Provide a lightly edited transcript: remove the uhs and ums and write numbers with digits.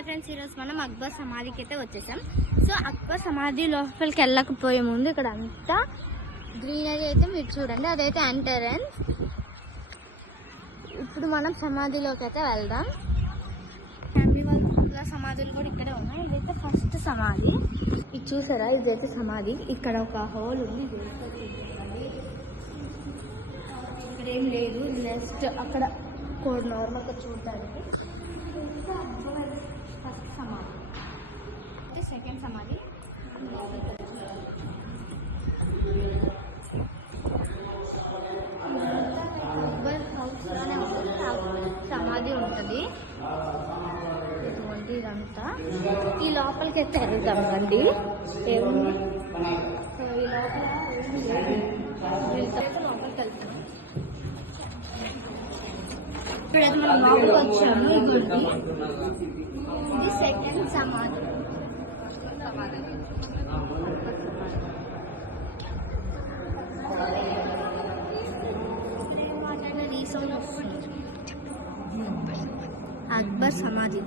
Hi friends, ఈరోజు మనం అక్బర్ సమాధికి అయితే వచ్చేసాం. సో అక్బర్ సమాధి లోపలికి వెళ్ళకపోయే ముందు ఇక్కడ అంతా గ్రీనరీ అయితే మీరు చూడండి, అదైతే ఎంట్రన్స్. ఇప్పుడు మనం సమాధిలోకి అయితే వెళ్దాం. ఫ్యామిలీ వాళ్ళ సమాధులు కూడా ఇక్కడే ఉన్నాయి. ఇదైతే ఫస్ట్ సమాధి. ఇది చూసారా, ఇదైతే సమాధి. ఇక్కడ ఒక హోల్ ఉంది, ఇక్కడ ఏం లేదు, నెక్స్ట్ అక్కడ కోడ్ నార్మల్గా చూడడానికి. ఫస్ట్ సమాధి అయితే సెకండ్ సమాధి. అక్బర్ హౌస్లోనే ఉంటుంది, సమాధి ఉంటుంది. ఇటువంటి ఇదంతా ఈ లోపలికి అయితే వెళ్తాం రండి. ఏముంది సో ఈ లోపల లోపలికి వెళ్తాం. ఇప్పుడైతే మనం లోపలికి వచ్చాము. ఇది సెకండ్ సమాధి. రీసౌండ్ వస్తుంది. అక్బర్ సమాధి